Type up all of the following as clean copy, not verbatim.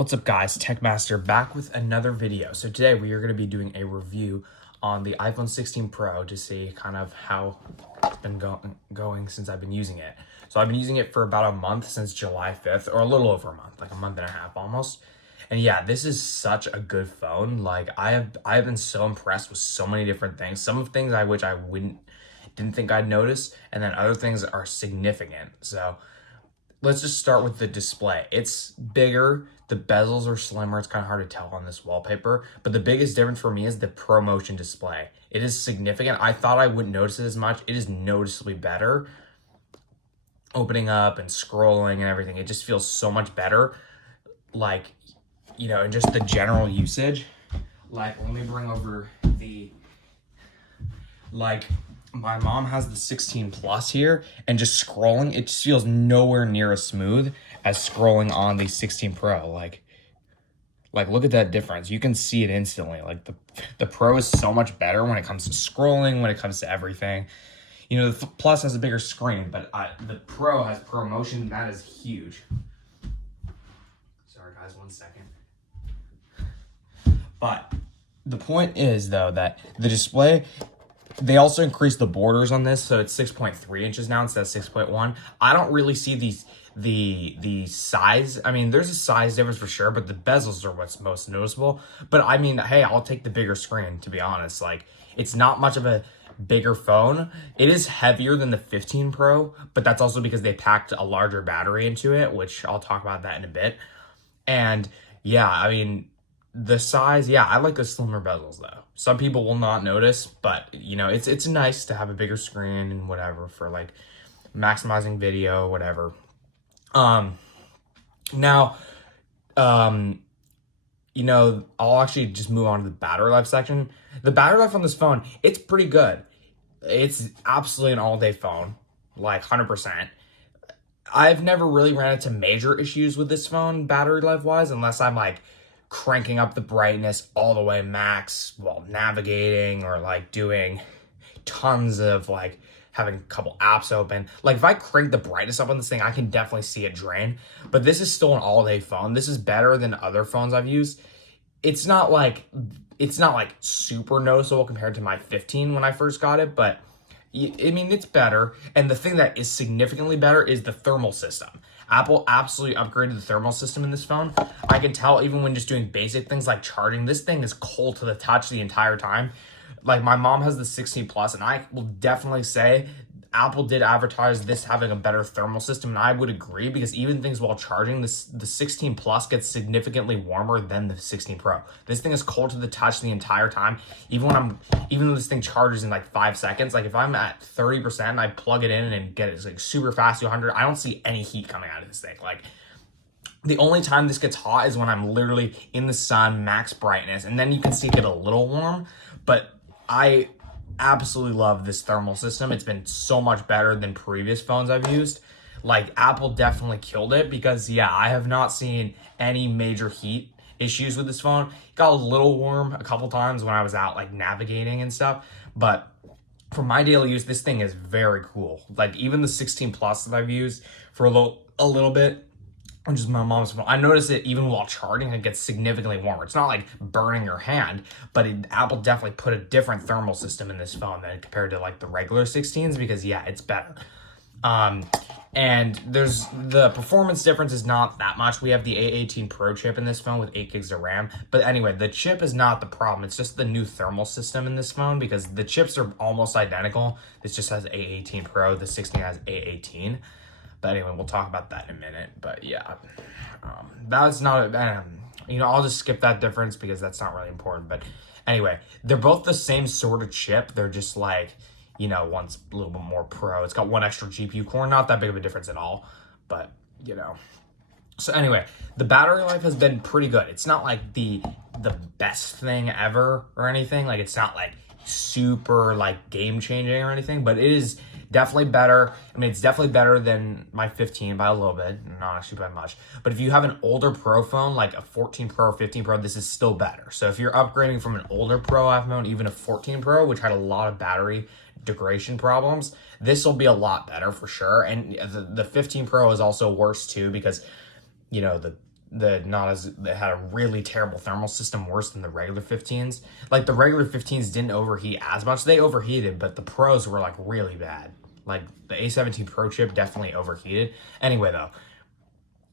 What's up guys, Techmaster back with another video. So today we are going to be doing a review on the iPhone 16 Pro to see kind of how it's been going since I've been using it. So I've been using it for about a month, since July 5th, or a little over a month, like a month and a half almost. And yeah, this is such a good phone. Like I have been so impressed with so many different things. Some of things which I didn't think I'd notice, and then other things are significant. So let's just start with the display. It's bigger, the bezels are slimmer, it's kind of hard to tell on this wallpaper, but the biggest difference for me is the ProMotion display. It is significant. I thought I wouldn't notice it as much. It is noticeably better. Opening up and scrolling and everything, it just feels so much better. Like, you know, and just the general usage. Like, let me bring over the, like, my mom has the 16 Plus here, and just scrolling, it just feels nowhere near as smooth as scrolling on the 16 Pro. Like look at that difference. You can see it instantly. Like the Pro is so much better when it comes to scrolling, when it comes to everything. You know, the Plus has a bigger screen, but the Pro has ProMotion. That is huge. Sorry guys, 1 second. But the point is though that the display, they also increased the borders on this, so it's 6.3 inches now instead of 6.1. I don't really see the size. I mean, there's a size difference for sure, but the bezels are what's most noticeable. But I mean, hey, I'll take the bigger screen, to be honest. Like, it's not much of a bigger phone. It is heavier than the 15 Pro, but that's also because they packed a larger battery into it, which I'll talk about that in a bit. And yeah, I mean, the size, yeah, I like the slimmer bezels though. Some people will not notice, but you know, it's nice to have a bigger screen and whatever for like maximizing video, whatever. Now, you know, I'll actually just move on to the battery life section. The battery life on this phone, it's pretty good. It's absolutely an all-day phone, like 100%. I've never really ran into major issues with this phone battery life wise, unless I'm like cranking up the brightness all the way max while navigating, or like doing tons of like having a couple apps open. Like if I crank the brightness up on this thing, I can definitely see it drain. But this is still an all-day phone. This is better than other phones I've used. It's not like super noticeable compared to my 15 when I first got it, but I mean, it's better. And the thing that is significantly better is the thermal system. Apple absolutely upgraded the thermal system in this phone. I can tell even when just doing basic things like charging, this thing is cold to the touch the entire time. Like, my mom has the 16 Plus, and I will definitely say Apple did advertise this having a better thermal system, and I would agree, because even things while charging, the 16 Plus gets significantly warmer than the 16 Pro. This thing is cold to the touch the entire time. Even though this thing charges in like 5 seconds, like if I'm at 30%, I plug it in and get it like super fast to 100, I don't see any heat coming out of this thing. Like, the only time this gets hot is when I'm literally in the sun, max brightness, and then you can see it get a little warm. But I absolutely love this thermal system. It's been so much better than previous phones I've used. Like, Apple definitely killed it, because yeah, I have not seen any major heat issues with this phone. It got a little warm a couple times when I was out like navigating and stuff, but for my daily use, this thing is very cool. Like, even the 16 Plus that I've used for a little bit, which is my mom's phone, I noticed it even while charging, it gets significantly warmer. It's not like burning your hand, but Apple definitely put a different thermal system in this phone than compared to like the regular 16s, because yeah, it's better. And there's the performance difference is not that much. We have the A18 Pro chip in this phone with 8 gigs of RAM. But anyway, the chip is not the problem. It's just the new thermal system in this phone, because the chips are almost identical. This just has A18 Pro. The 16 has A18. But anyway, we'll talk about that in a minute. But yeah, that's not, you know, I'll just skip that difference because that's not really important. But anyway, they're both the same sort of chip. They're just like, you know, one's a little bit more pro. It's got one extra GPU core, not that big of a difference at all. But, you know. So anyway, the battery life has been pretty good. It's not like the best thing ever or anything. Like, it's not like super like game changing or anything, but it is definitely better. I mean, it's definitely better than my 15 by a little bit, not actually by much. But if you have an older Pro phone, like a 14 Pro or 15 Pro, this is still better. So if you're upgrading from an older Pro iPhone, even a 14 Pro, which had a lot of battery degradation problems, this will be a lot better for sure. And the 15 Pro is also worse too, because, you know, the they had a really terrible thermal system, worse than the regular 15s. Like the regular 15s didn't overheat as much. They overheated, but the Pros were like really bad. Like the A17 Pro chip definitely overheated. Anyway, though,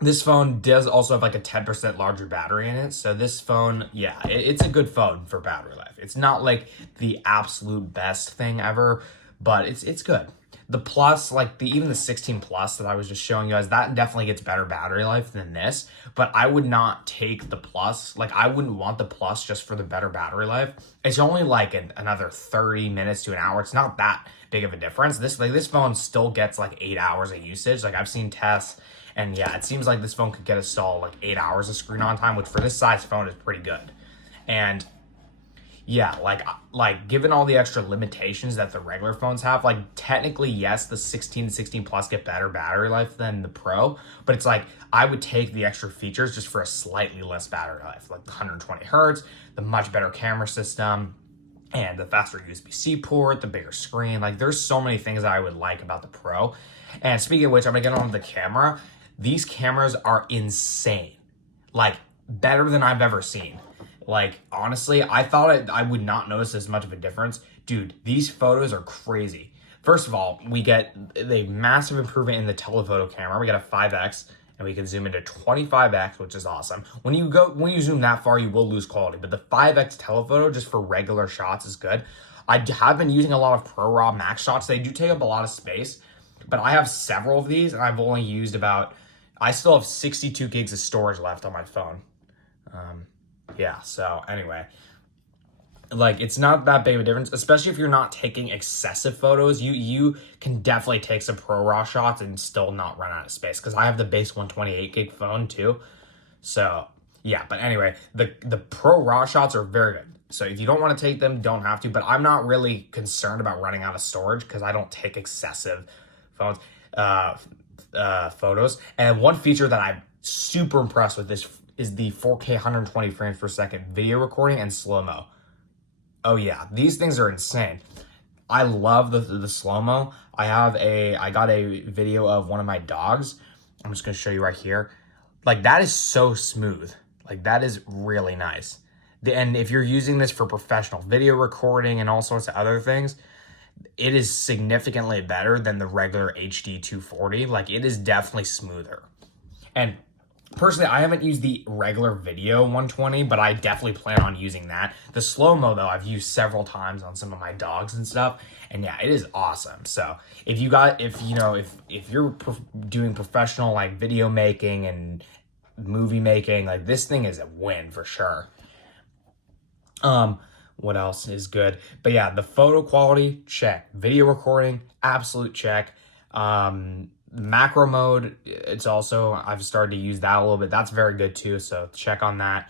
this phone does also have like a 10% larger battery in it. So this phone, yeah, it's a good phone for battery life. It's not like the absolute best thing ever, but it's good. The Plus, like even the 16 Plus that I was just showing you guys, that definitely gets better battery life than this. But I would not take the Plus. Like I wouldn't want the Plus just for the better battery life. It's only like another 30 minutes to an hour. It's not that big of a difference. This phone still gets like 8 hours of usage. Like I've seen tests. And yeah, it seems like this phone could get a solid like 8 hours of screen on time, which for this size phone is pretty good. And yeah, like given all the extra limitations that the regular phones have, like technically yes, the 16 and 16 Plus get better battery life than the Pro, but it's like I would take the extra features just for a slightly less battery life, like the 120 hertz, the much better camera system, and the faster USB-C port, the bigger screen. Like there's so many things that I would like about the Pro. And speaking of which, I'm gonna get on the camera. These cameras are insane, like better than I've ever seen. Like honestly, I thought I would not notice as much of a difference. Dude, these photos are crazy. First of all, we get a massive improvement in the telephoto camera. We got a 5x and we can zoom into 25x, which is awesome. When you zoom that far, you will lose quality, but the 5x telephoto just for regular shots is good. I have been using a lot of ProRAW Max shots. They do take up a lot of space, but I have several of these and I've only used I still have 62 gigs of storage left on my phone. Yeah, so anyway, like it's not that big of a difference, especially if you're not taking excessive photos. You can definitely take some ProRAW shots and still not run out of space, because I have the base 128 gig phone too. So yeah, but anyway, the ProRAW shots are very good. So if you don't want to take them, don't have to, but I'm not really concerned about running out of storage because I don't take excessive photos. And one feature that I'm super impressed with this is the 4K 120 frames per second video recording and slow-mo. Oh yeah, these things are insane. I love the slow-mo. I got a video of one of my dogs. I'm just gonna show you right here. Like that is so smooth. Like that is really nice. And if you're using this for professional video recording and all sorts of other things, it is significantly better than the regular HD 240. Like it is definitely smoother. And personally, I haven't used the regular video 120, but I definitely plan on using that. The slow-mo though, I've used several times on some of my dogs and stuff, and yeah, it is awesome. So if you're doing professional like video making and movie making, like this thing is a win for sure. What else is good? But yeah, the photo quality, check. Video recording, absolute check. Macro mode, it's also, I've started to use that a little bit. That's very good too, so check on that.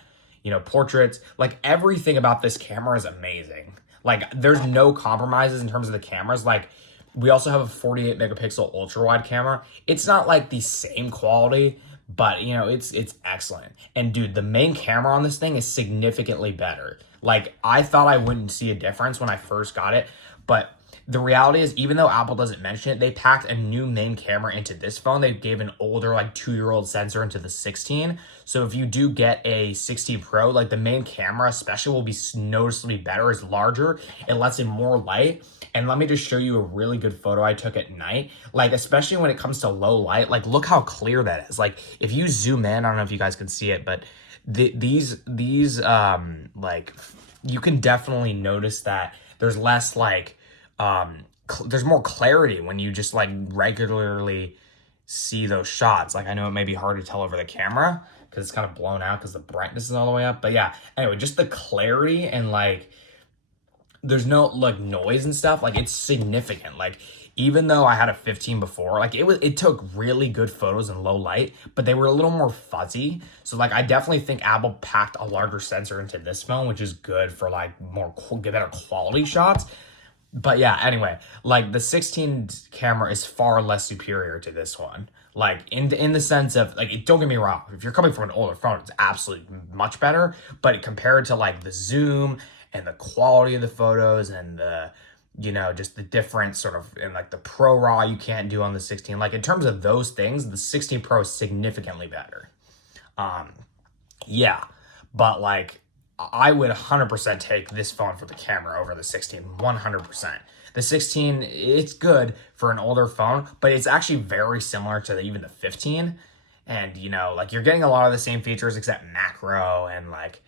Portraits, like everything about this camera is amazing. Like there's no compromises in terms of the cameras. Like we also have a 48 megapixel ultra wide camera. It's not like the same quality, but it's excellent. And dude, the main camera on this thing is significantly better. Like I thought I wouldn't see a difference when I first got it, but the reality is, even though Apple doesn't mention it, they packed a new main camera into this phone. They gave an older, like 2-year-old sensor into the 16. So if you do get a 16 Pro, like the main camera especially will be noticeably better. It's larger. It lets in more light. And let me just show you a really good photo I took at night. Like, especially when it comes to low light, like look how clear that is. Like if you zoom in, I don't know if you guys can see it, but these like you can definitely notice that there's less like, there's more clarity when you just like regularly see those shots. Like I know it may be hard to tell over the camera because it's kind of blown out because the brightness is all the way up. But yeah, anyway, just the clarity and like there's no like noise and stuff. Like it's significant. Like even though I had a 15 before, like it took really good photos in low light, but they were a little more fuzzy. So like I definitely think Apple packed a larger sensor into this phone, which is good for like better quality shots. But yeah, anyway, like the 16 camera is far less superior to this one. Like in the sense of like, don't get me wrong, if you're coming from an older phone, it's absolutely much better. But compared to like the zoom and the quality of the photos and the, just the different sort of, and like the Pro RAW you can't do on the 16. Like in terms of those things, the 16 Pro is significantly better. Um, yeah, but like I would 100% take this phone for the camera over the 16, 100%. The 16, it's good for an older phone, but it's actually very similar to even the 15. And, like you're getting a lot of the same features except macro and like,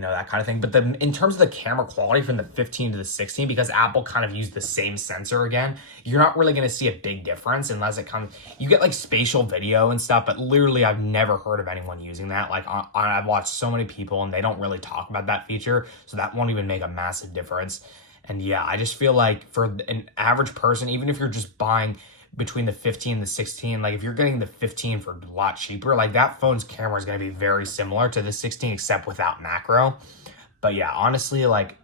that kind of thing. But in terms of the camera quality from the 15 to the 16, because Apple kind of used the same sensor again, you're not really going to see a big difference unless it comes, you get like spatial video and stuff, but literally I've never heard of anyone using that. Like I've watched so many people and they don't really talk about that feature. So that won't even make a massive difference. And yeah, I just feel like for an average person, even if you're just buying between the 15 and the 16, like if you're getting the 15 for a lot cheaper, like that phone's camera is going to be very similar to the 16 except without macro. But yeah, honestly, like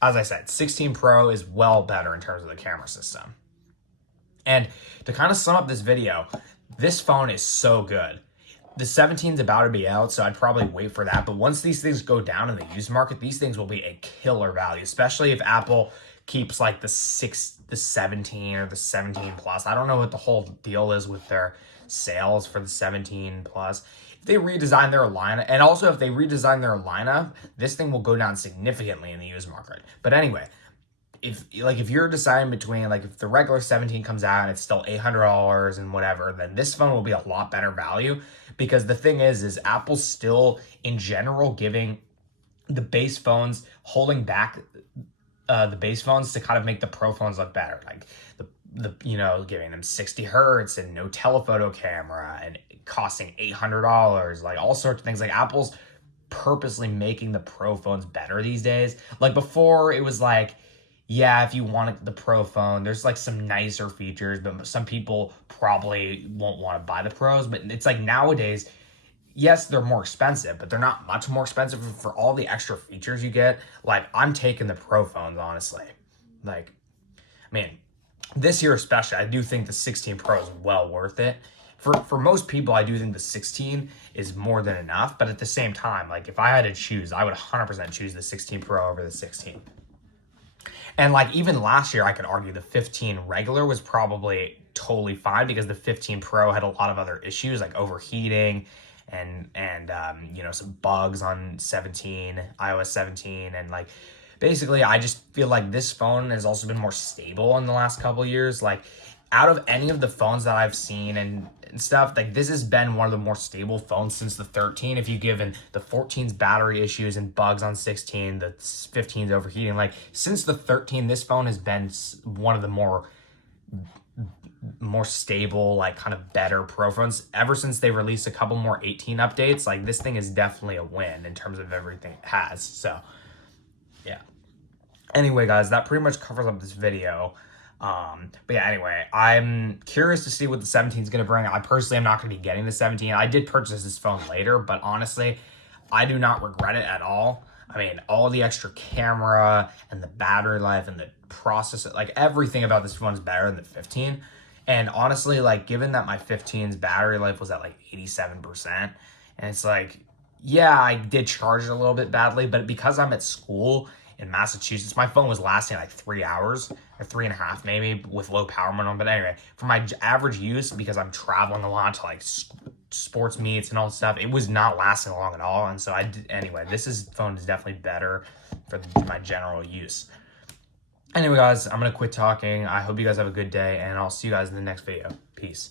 as I said, 16 Pro is well better in terms of the camera system. And to kind of sum up this video, this phone is so good. The 17 is about to be out, so I'd probably wait for that. But once these things go down in the used market, these things will be a killer value, especially if Apple keeps like the 17 or the 17 plus. I don't know what the whole deal is with their sales for the 17 plus. If they redesign their lineup, and also if they redesign their lineup, this thing will go down significantly in the used market. But anyway, if you're deciding between like if the regular 17 comes out and it's still $800 and whatever, then this phone will be a lot better value, because the thing is Apple's still in general giving the base phones, holding back the base phones to kind of make the Pro phones look better, like the giving them 60 hertz and no telephoto camera and costing $800, like all sorts of things. Like Apple's purposely making the Pro phones better these days. Like before it was like, yeah, if you want the Pro phone, there's like some nicer features, but some people probably won't want to buy the Pros. But it's like nowadays, yes, they're more expensive, but they're not much more expensive for all the extra features you get. Like I'm taking the Pro phones, honestly. Like, I mean, this year especially, I do think the 16 Pro is well worth it. For most people, I do think the 16 is more than enough. But at the same time, like if I had to choose, I would 100% choose the 16 Pro over the 16. And like even last year, I could argue the 15 regular was probably totally fine, because the 15 Pro had a lot of other issues like overheating and some bugs on 17, iOS 17, and like basically I just feel like this phone has also been more stable in the last couple of years. Like out of any of the phones that I've seen and stuff, like this has been one of the more stable phones since the 13. If you given the 14's battery issues and bugs on 16, the 15's overheating, like since the 13, this phone has been one of the more stable, like kind of better Pro phones ever since they released a couple more 18 updates. Like this thing is definitely a win in terms of everything it has. So yeah, anyway guys, that pretty much covers up this video. But yeah, anyway, I'm curious to see what the 17 is going to bring. I personally am not going to be getting the 17. I did purchase this phone later, but honestly, I do not regret it at all. I mean, all the extra camera and the battery life and the processor, like everything about this phone is better than the 15. And honestly, like given that my 15's battery life was at like 87%, and it's like, yeah, I did charge it a little bit badly, but because I'm at school in Massachusetts, my phone was lasting like 3 hours or 3.5 maybe with low power mode on. But anyway, for my average use, because I'm traveling a lot to like sports meets and all that stuff, it was not lasting long at all. And so anyway, phone is definitely better for my general use. Anyway guys, I'm gonna quit talking. I hope you guys have a good day, and I'll see you guys in the next video. Peace.